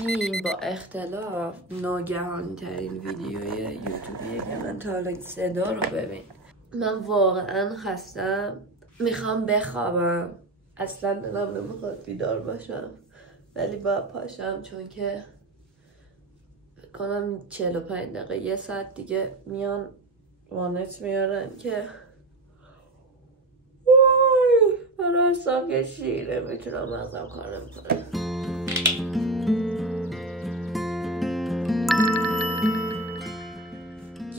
این با اختلاف ناگهانی ترین ویدیوی یوتیوبیه که من تا حالا صدا رو ببین. من واقعا خستم، میخوام بخوابم، اصلا دلم نمیخواد بیدار باشم ولی باید پاشم چون که کنم 45 دقیقه 1 ساعت دیگه میان وانت میارن که برای حساب شیره میتونم مغزم کار نمیکنه.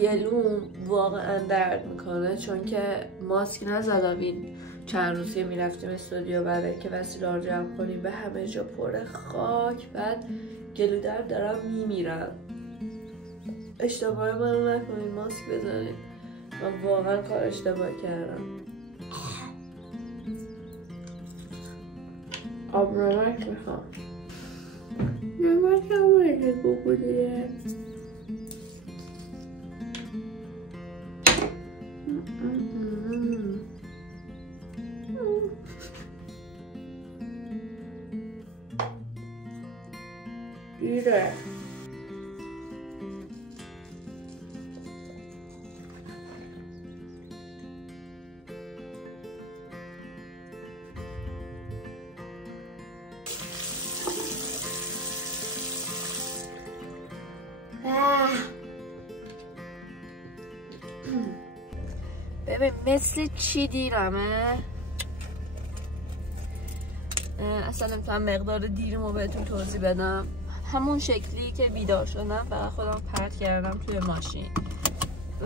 گلوم واقعا درد میکنه چون که ماسک نزدم این چند روزی میرفتیم استودیو برای که وسیله رو جمع کنیم، به همه جا پر خاک، بعد گلو درد دارم میمیرم. اشتباه منو نکنین، ماسک بزنین، من واقعا کار اشتباه کردم. آب نمک میخوام، نمک هم باید بگودیه. دیره ببین مثل چی دیرمه؟ اصلا نمیتونم مقدار دیرمو بهتون توضیح بدم. همون شکلی که بیدار شدم و خودم پرت کردم توی ماشین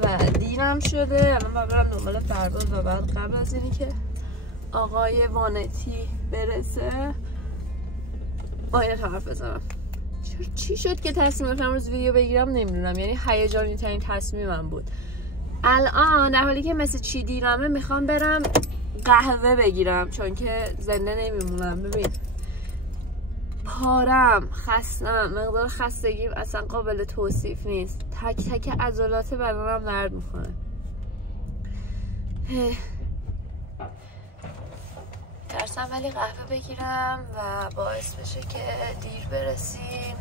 و دیرم شده. الان من برم دنبال پرواز و بعد قبل از اینی که آقای وانتی برسه باید حرف بزنم. چی شد که تصمیم گرفتم روز ویدیو بگیرم نمیدونم، یعنی هیجانی ترین تصمیمم بود. الان در حالی که مثل چی دیرمه میخوام برم قهوه بگیرم چون که زنده نمیمونم. ببین پارم، خستم، مقدار خستگیم اصلا قابل توصیف نیست. تک تک عضلات بدنم درد میکنه. ترسم ولی قهوه بگیرم و باعث بشه که دیر برسیم.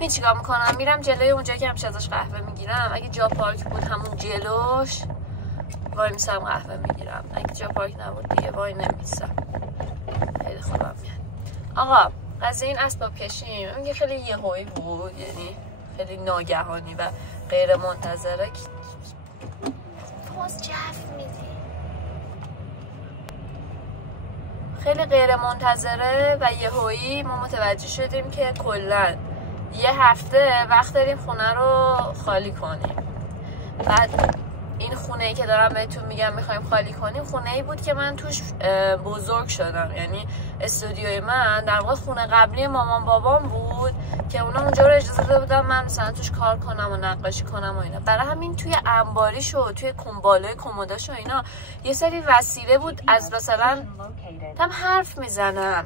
من چیکار میکنم؟ میرم جلوی اونجا که همیشه ازش قهوه میگیرم. اگه جا پارک بود همون جلوش وای میسم قهوه میگیرم، اگه جا پارک نبود دیگه وای نمیسم. خیلی خوبم میاد. آقا قضیه این اسباب کشیم اون خیلی یهویی بود، یعنی خیلی ناگهانی و غیر منتظره. باز جف میدی، خیلی غیر منتظره و یهویی ما متوجه شدیم که کلا یه هفته وقت داریم خونه رو خالی کنیم. بعد این خونه‌ای که دارم بهتون میگم میخوایم خالی کنیم خونه‌ای بود که من توش بزرگ شدم، یعنی استودیوی من در واقع خونه قبلی مامان بابام بود که اونا اونجا رو اجازه داده بودن من مثلا توش کار کنم و نقاشی کنم و اینا. برای همین توی انباریش و توی بالای کمداش و اینا یه سری وسیله بود. از مثلا هم حرف میزنم،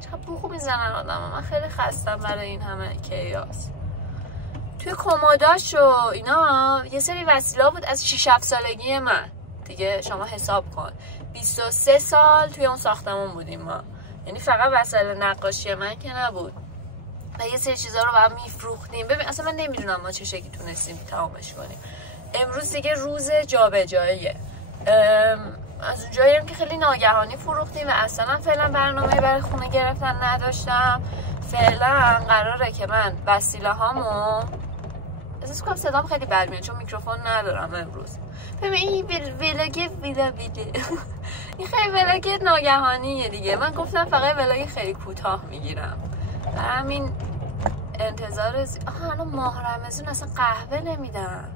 چه بوخو میزنن آدم. من خیلی خستم برای این همه کیاس. توی کمداش و اینا یه سری وسیله بود از 6-7 سالگی من دیگه. شما حساب کن 23 سال توی اون ساختمون بودیم ما، یعنی فقط وسایل نقاشی من که نبود و یه سری چیزا رو باید میفروختیم. ببین اصلا من نمیدونم ما چه شکلی تونستیم تمامش کنیم. امروز دیگه روز جابجاییه. از اونجایی هم که خیلی ناگهانی فروختیم و اصلا فعلا برنامه برای خونه گرفتن نداشتم. فعلا قراره که من وسیله هامو احساس کنم صدام خیلی بد میاد چون میکروفون ندارم امروز. ببین این ولاگ این خیلی ولاگ ناگهانیه دیگه. من گفتم فقط ولاگ خیلی کوتاه میگیرم، برای همین انتظار الان ماه رمضان اصلا قهوه نمیدن.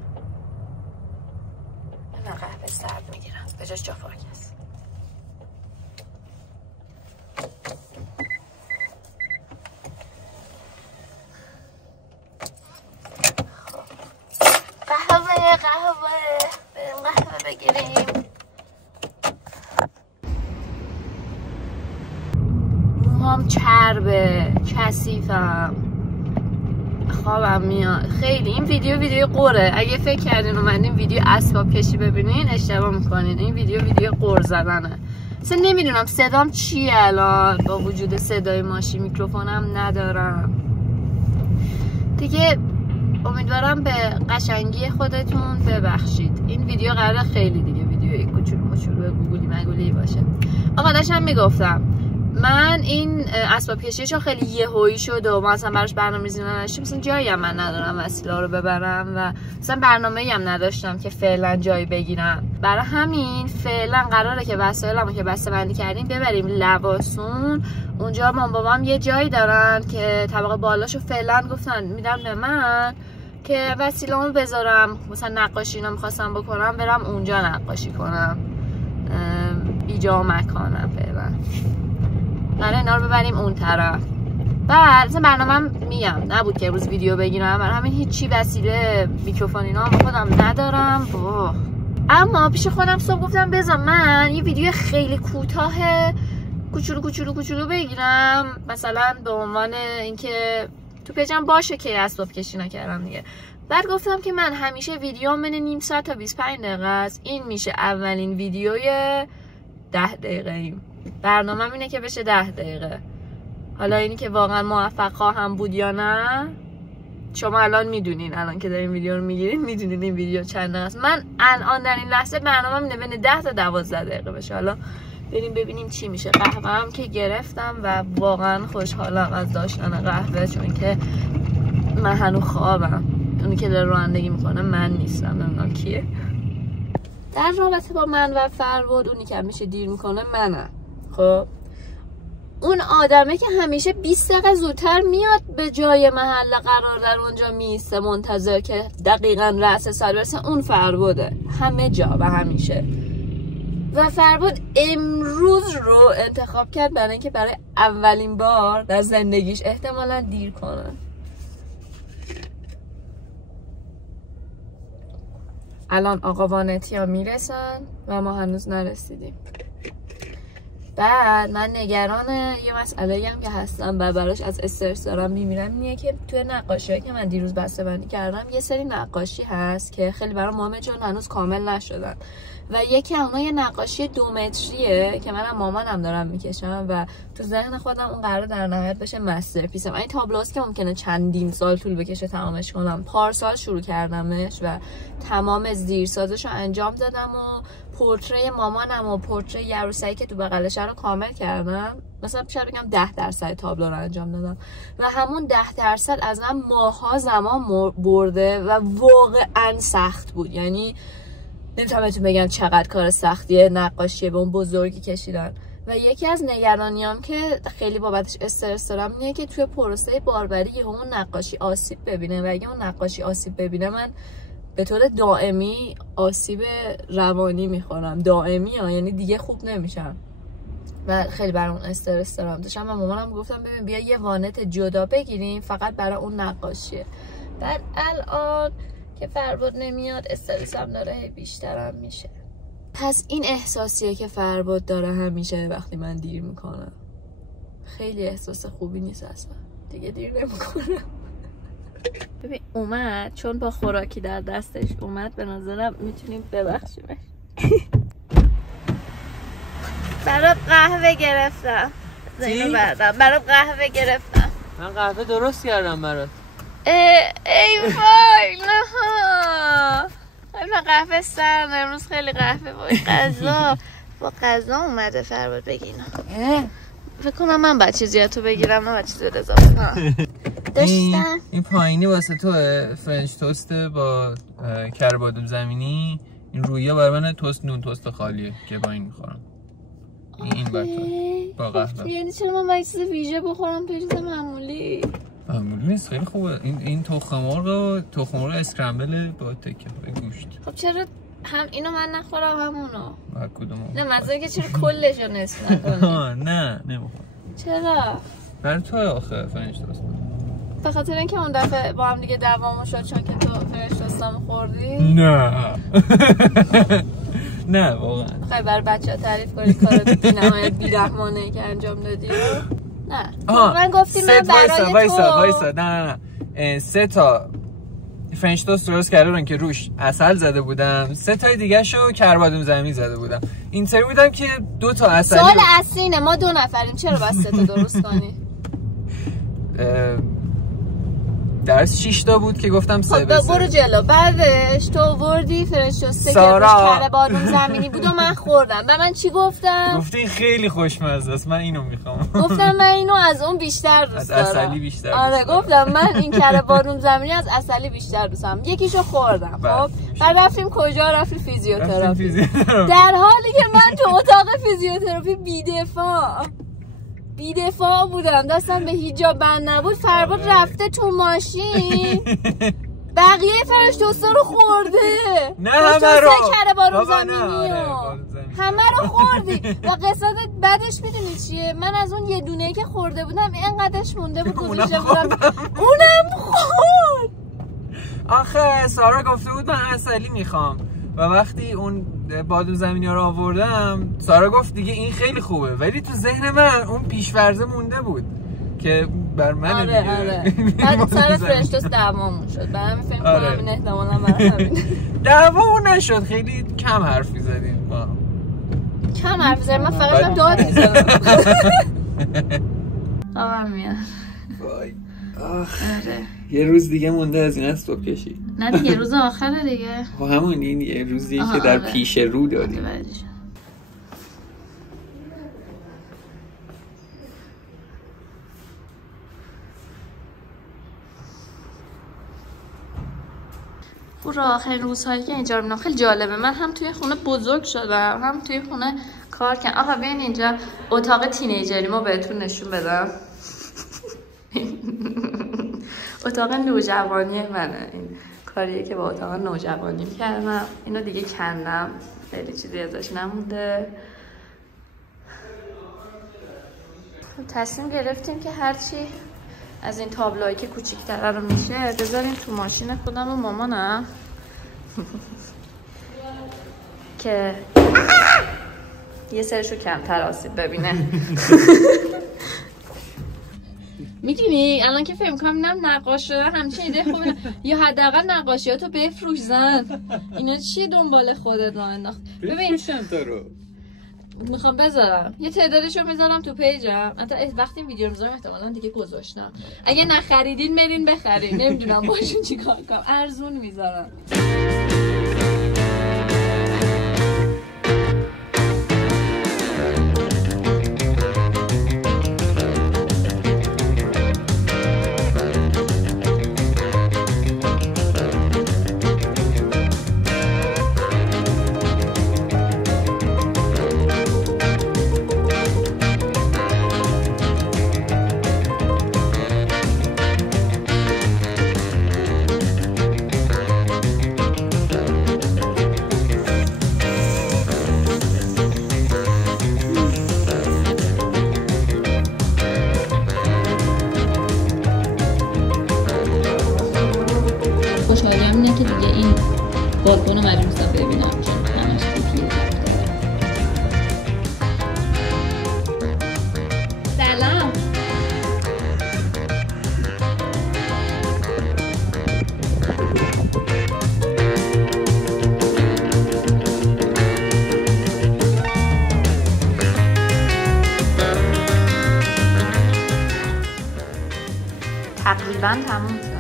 من قهوه سرد میگیرم به جاش جا پارک است. قهوه بگیریم. موهام چربه، کثیفم، خوابم میاد خیلی. این ویدیو قره. اگه فکر کردین اومدین ویدیو اسباب کشی ببینین اشتباه میکنین. این ویدیو قر زدنه. اصلا نمیدونم صدام چیه الان با وجود صدای ماشین، میکروفونم ندارم دیگه. امیدوارم به قشنگی خودتون ببخشید. این ویدیو قراره خیلی دیگه ویدیوی کوچولو مچولو گوگلی مگولی باشه. آقا داشتم میگفتم من این اسباب کشی چون خیلی یهویی شد و ما اصلا براش برنامه‌ریزی نداشتیم، مثلا جایی هم من ندارم وسیله رو ببرم و مثلا برنامه‌ای هم نداشتم که فعلا جایی بگیرم. برای همین فعلا قراره که وسایلمو که بسته‌بندی کردیم ببریم لواسون. اونجا مام بابام یه جایی دارن که طبقه بالاشو فعلا گفتن میدن به من که وسیله‌مو بذارم، مثلا نقاشی اینا می‌خواستم بکنم برم اونجا نقاشی کنم، بیجا و مکانم فعلا. قراره اینا رو ببریم اون طرف. بعد مثلا برنامه‌ام میگم نبود که امروز ویدیو بگیرم، برای همین هیچی وسیله میکروفون اینا هم خودم ندارم. اما پیش خودم صبح گفتم بذار من یه ویدیو خیلی کوتاه کوچولو بگیرم، مثلا به عنوان اینکه تو پیجم باشه که اسباب کشی نکردم دیگه. بعد گفتم که من همیشه ویدیو من نیم ساعت تا 25 دقیقه است، این میشه اولین ویدیوی 10 دقیقه ایم. برنامه‌م اینه که بشه 10 دقیقه. حالا اینی که واقعا موفق خواهم بود یا نه شما الان میدونین، الان که دارین ویدیو رو میگیرین میدونین این ویدیو چند دقیقه است. من الان در این لحظه برنامه‌م اینه بین 10 تا 12 دقیقه بشه. حالا بریم ببینیم چی میشه. قهوه‌ام که گرفتم و واقعا خوشحالم از داشتن قهوه، چون که من هنوز خوابم. اونی که داره رانندگی میکنه من نیستم، نمیدونم کیه. در رابطه با من و فرود اونی که همیشه دیر میکنه منم. خب اون آدمه که همیشه 20 دقیقه زودتر میاد به جای محل قرار در اونجا میسته منتظر که دقیقاً رأس سال برسه، اون فروده همه جا و همیشه. و فرود امروز رو انتخاب کرد برای اینکه برای اولین بار در زندگیش احتمالاً دیر کنه. الان آقا وانتی ها میرسن و ما هنوز نرسیدیم. بعد من نگران یه مسئله هم که هستم و براش از استرس دارم میمیرم، اینه که توی نقاشی که من دیروز بسته‌بندی کردم یه سری نقاشی هست که خیلی برام مهمه چون هنوز کامل نشدن و یکی اونا یه نقاشی 2 متریه که منم مامانم دارم میکشم و تو ذهن خودم اون قرار در نهایت بشه مسترپیسم. این تابلوست که ممکنه چندین سال طول بکشه تمامش کنم. پارسال شروع کردمش و تمام زیرسازش رو انجام دادم و پورتری مامانم و پورتری یه عروسکی که تو بغلشه رو کامل کردم. مثلا شاید بگم 10% تابلو رو انجام دادم و همون 10% از من ماها زمان برده و واقعا سخت بود. یعنی نمیتونم بهتون بگم چقدر کار سختیه نقاشیه به اون بزرگی کشیدن. و یکی از نگرانیام که خیلی بابتش استرس دارم اینه که توی پروسه باربری اون نقاشی آسیب ببینه و اگه اون نقاشی آسیب ببینه من به طور دائمی آسیب روانی میخورم. دائمی ها، یعنی دیگه خوب نمیشم و خیلی برای اون استرس دارم. داشتم و مامانم گفتم ببین بیا یه وانت جدا بگیریم فقط برای اون نقاشیه. بعد الان که فرباد نمیاد استرسم داره بیشترم میشه. پس این احساسیه که فرباد داره همیشه وقتی من دیر میکنم. خیلی احساس خوبی نیست اصلا. دیگه دیر نمیکنم. ببین اومد چون با خوراکی در دستش اومد، به نظرم میتونیم ببخشیمش. برات قهوه گرفتم. برات قهوه گرفتم. من قهوه درست کردم برات. ای وای نه. من قهوه سرم امروز، خیلی قهوه با غذا اومده فرباد بگیرم. فکر کنم من بعد چیزی از تو بگیرم، نه بعد چیزی رو اضافه کنم. داشتم این پایینی واسه تو فرنچ توست با کربادوم زمینی، این رویه برای من توست نون توست خالیه که با این میخورم. این بر تو با قهوه. یعنی چرا من باید چیز ویژه بخورم تو چیز معمولی؟ معمولی نیست، خیلی خوبه. این تخم مرغ اسکرامبل با تکه گوشت. خب چرا هم اینو من نخورم همونو؟ با کدومو؟ نه مثلا که چرا کلشو نصف نکنی؟ نه نمیخورم. چرا؟ برای تو آخه فرنچ توست. به خاطر اینکه اون دفعه با هم دیگه دعوامون شد چون که تو فرنچ توستامو خوردی؟ نه نه واقعا. خیلی برای بچه‌ها تعریف کنی کار بی‌نهایت بی‌رحمانه‌ای که انجام دادی؟ نه. من گفتیم من برای تو وایسا نه 3 تا فرنچ توست درست کرده بودن که روش عسل زده بودم، 3 تای دیگه شو کربادوم زمینی زده بودم. اینطوری بودم که 2 تا عسلی. سوال اصلی اینه ما 2 نفریم چرا باید 3 تا درست کنی؟ درس 6 تا بود که گفتم 3 به 3. برو جلو. بعدش تو آوردی فرنچ توست که روش کربادوم زمینی بود و من خوردم. به من چی گفتم؟ گفتی خیلی خوشمزه است، من اینو میخوام. گفتم من اینو از اون بیشتر دوست دارم. از عسلی بیشتر. آره گفتم من این کربادوم زمینی از عسلی بیشتر دوست دارم. یکیشو خوردم. خب بعد رفتیم کجا؟ رفتیم فیزیوتراپی. در حالی که من تو اتاق فیزیوتراپی بی‌دفاع بودم، دستم به هیچ جا بند نبود. فرباد رفته تو ماشین بقیه فرنچ توستا رو خورده. نه همه رو کربادوم زمینی همه رو خوردی. و قصت بعدش میدونی چیه؟ من از اون یه دونه‌ای که خورده بودم اینقدرش مونده بود گذاشته بودم اونم خورد. آخه سارا گفته بود من عسلی میخوام و وقتی اون بادوم زمینی رو آوردم سارا گفت دیگه این خیلی خوبه، ولی تو ذهن من اون پیش‌فرض مونده بود که بر من آره. بعد سر فرنچ توست دعوامون شد. برام فکر کنم این احتمالاً برای همین دعوامون نشد. خیلی کم حرف می‌زدیم با هم. کم حرف زدیم. من فقط داد می‌زدم. آبم میاد. وای. آره. یه روز دیگه مونده از این استوب کشی. نه دیگه روز آخره دیگه. همون این یه روزی که در پیش رو دادیم. برو آخرین روزهایی که اینجا رو میبینم خیلی جالبه. من هم توی خونه بزرگ شدم هم توی خونه کار کردم. آقا بیاین اینجا اتاق تینیجریمو بهتون نشون بدم. اتاق نوجوانی منه. این کاریه که با اتاق نوجوانی کردم. اینو دیگه کندم، خیلی چیزی ازش نمونده. تصمیم گرفتیم که هرچی از این تابلوهایی که کوچیک‌تر رو میشه بذاریم تو ماشین خودم و مامانم که یه سرشو کمتر آسیب ببینه. میدونی الان که فکر کنم اینم نقاشه همچین ایده خوبه یا حداقل نقاشیاتو بفروش زن. اینا چی دنبال خودت راه انداخت؟ ببین میخوام بذارم یه تعدادشو میذارم تو پیجم. حتی وقتی این ویدیو رو میذارم احتمالاً دیگه گذاشتم. اگه نخریدین برین بخرین. نمیدونم باشون چیکار کنم. ارزون میذارم. خوشحالیم اینه که دیگه این بالکن رو مجبور نیستم ببینم چون همش دیگه سلام. تقریبا تموم شد.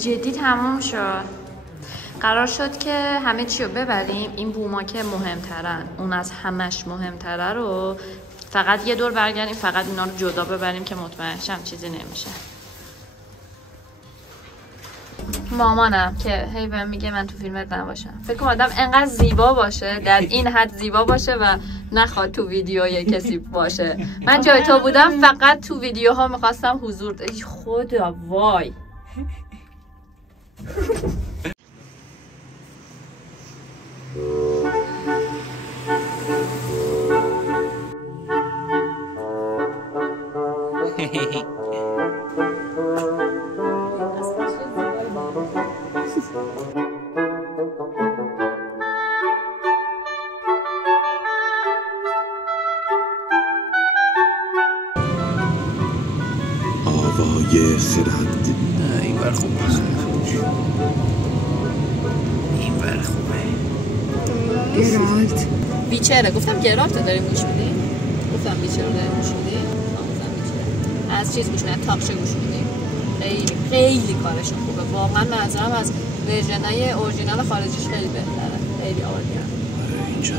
جدی تموم شد. قرار شد که همه چی رو ببریم. این بوما که مهمترن، اون از همش مهمتره رو فقط یه دور برگردیم، فقط اینا رو جدا ببریم که مطمئن شم چیزی نمیشه. مامانم که هی بهم میگه من تو فیلمت نباشم. فکر کنم آدم انقدر زیبا باشه، در این حد زیبا باشه و نخواد تو ویدیو یه کسی باشه. من جای تو بودم فقط تو ویدیوها میخواستم حضور داشته. خدا وای. خرد. نه این بر خوب باشه، این بر خوبه. گرالت بیچره، گفتم گرالت داریم گوش میدیم، گفتم بیچره داریم گوش میدیم، از چیز گوش میدیم، تاقشه گوش میدیم. خیلی خیلی کارشون خوبه واقعا. منظورم از ورژنای اورجینال خارجیش خیلی بهتره، خیلی عالیه. اینجا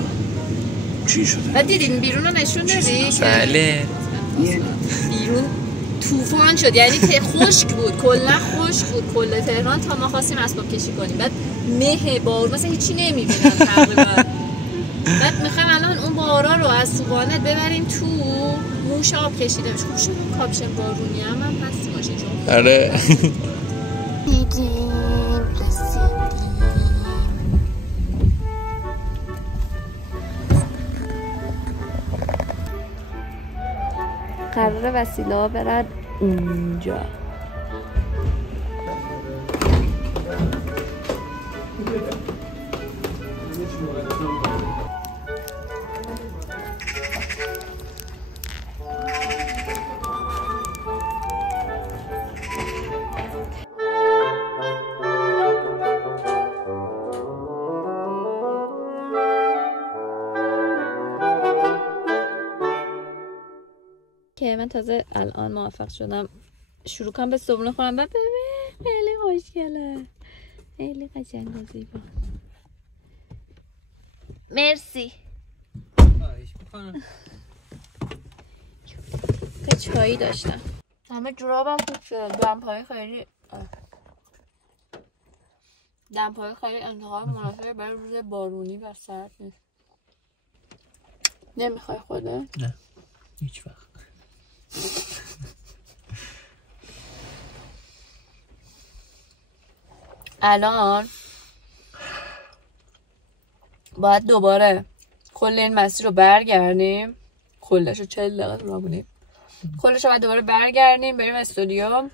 چی شده؟ و دیدین بیرون رو نشون دادی؟ بله بیرون طوفان شد، یعنی خشک بود، کلا خشک بود کل تهران تا ما خواستیم اسباب کشی کنیم. بعد مه بارون مثلا هیچی نمیبینم تقریبا. بعد میخوایم الان اون بارا رو از تو وانت ببریم تو، موش آب کشیده میشه. خوب شد اون کاپشن بارونی هم هستی ماشین شما. آره قراره وسیله برد اونجا. که من تازه الان موفق شدم شروع کنم به صبحونه خورم و ببین خیلی خوشگله، خیلی قشنگ و زیبا. مرسی. که چایی داشتم. همه جورابم خوب شد. دمپایی خیلی انتخاب مناسبی برای روز بارونی و سرد نیست. نمیخوای خوده؟ نه هیچ وقت. الان باید دوباره کل این مسیر رو برگردیم، کلش رو 40 دقیقه راه بودیم، کلش رو باید دوباره برگردیم بریم استودیو،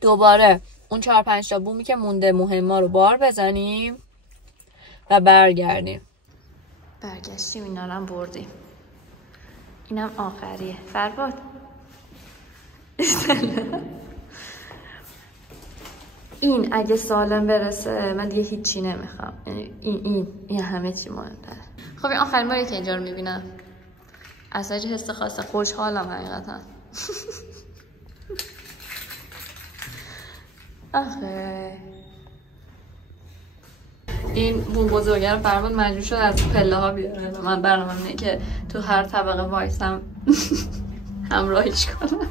دوباره اون 4-5 تا بومی که مونده مهمه رو بار بزنیم و برگردیم. برگشتیم اینا رو هم بردیم. اینم آخریه. فرباد این اگه سالم برسه من دیگه هیچی نمیخوام. این همه چی مهمتره. خب این آخرین باری که اینجا رو میبینم اصلا یه حس خاصه، خوشحالم حقیقتا. آخه این بوم بزرگه رو فرمان مجبور شد از پله ها بیاره و من برنامه اینه که تو هر طبقه وایسم همراهیش کنم.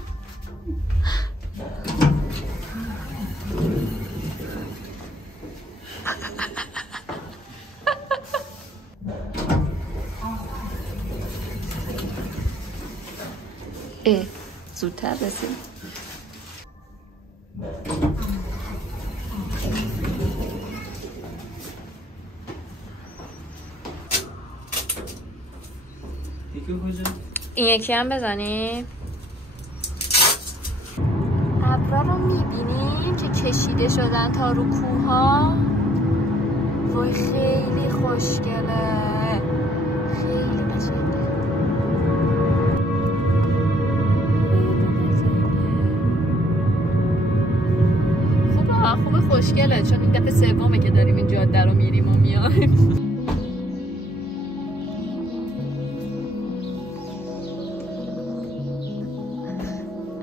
زودتر رسیم. این یکی هم بزنیم. ابرا رو میبینیم که کشیده شدن تا رو کوها. وای خیلی خوشگله، خیلی قشنگه. خوبه خوشگله، چون این دفعه سومه که داریم این جاده رو میریم و میایم.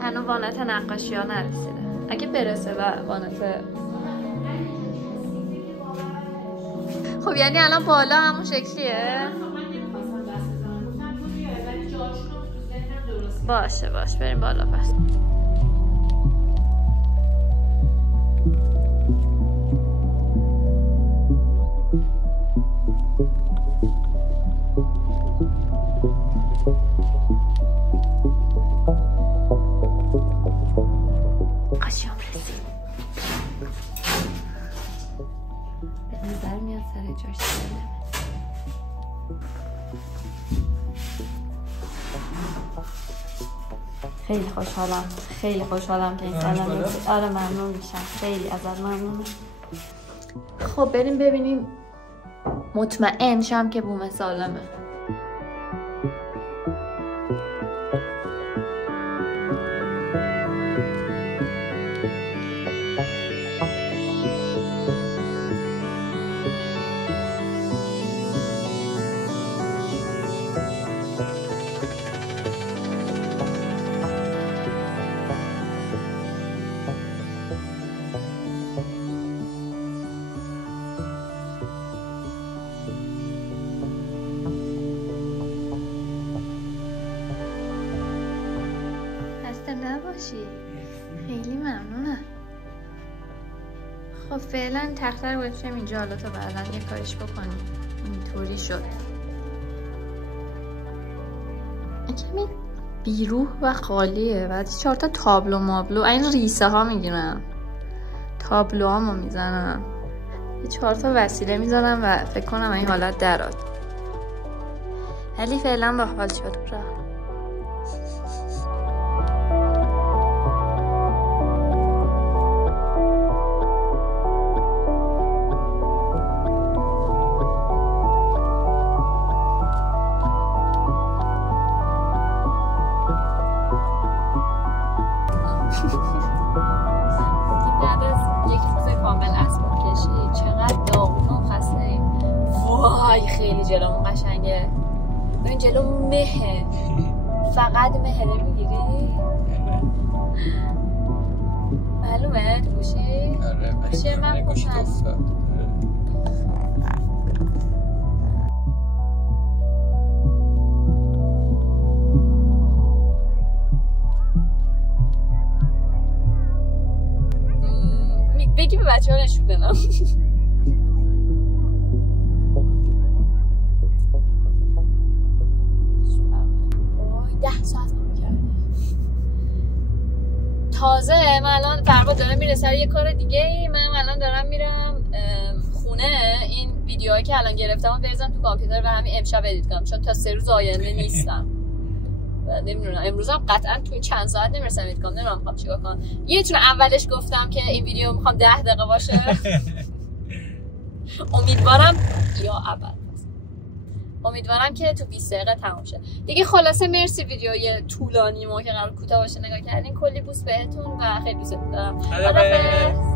هنوز وانت نقاشی ها نرسیده. اگه برسه و وانت خب یعنی الان بالا همون شکلیه؟ باشه بریم بالا پس. خیلی خوشحالم که این سالم رسید. آره ممنون میشم، خیلی ازت ممنونم. خب بریم ببینیم، مطمئن شم که بوم سالمه. نباشی. خیلی ممنونم. خب فعلا تخته رو گذاشتم اینجا، حالا تا بعدا یه کاریش بکنیم. اینطوری شد. کمی بیروح و خالیه. بعد 4 تا تابلو مابلو این ریسه ها میگیرم، تابلو هامو میزنم، 4 تا وسیله میزنم و فکر کنم این حالت دراد. ولی فعلا باحال شد. خیلی جلومون قشنگه. این جلو مهه، فقط مهه. نمیگیری؟ معلومه تو گوشی؟ گوشی من گوشی افتاد. بگی به بچه ها نشون بدم. 10 ساعت کار کردیم. تازه من الان فرقا دارم میره سر یه کار دیگه. من الان دارم میرم خونه این ویدیوهایی که الان گرفتم بریزم تو کامپیوتر و همین امشب ادیت کنم، چون تا 3 روز آینده نیستم. نمیدونم امروزم قطعا توی چند ساعت نمیرسم ادیت کنم. نمیدونم میخوام چیکار کنم. یه چون اولش گفتم که این ویدیو میخوام 10 دقیقه باشه. امیدوارم امیدوارم که تو 20 دقیقه تموم شه دیگه. خلاصه مرسی ویدیوی طولانی ما که قرار کوتاه باشه نگاه کردین. کلی بوس بهتون و خیلی دوستتون دارم. خداحافظ.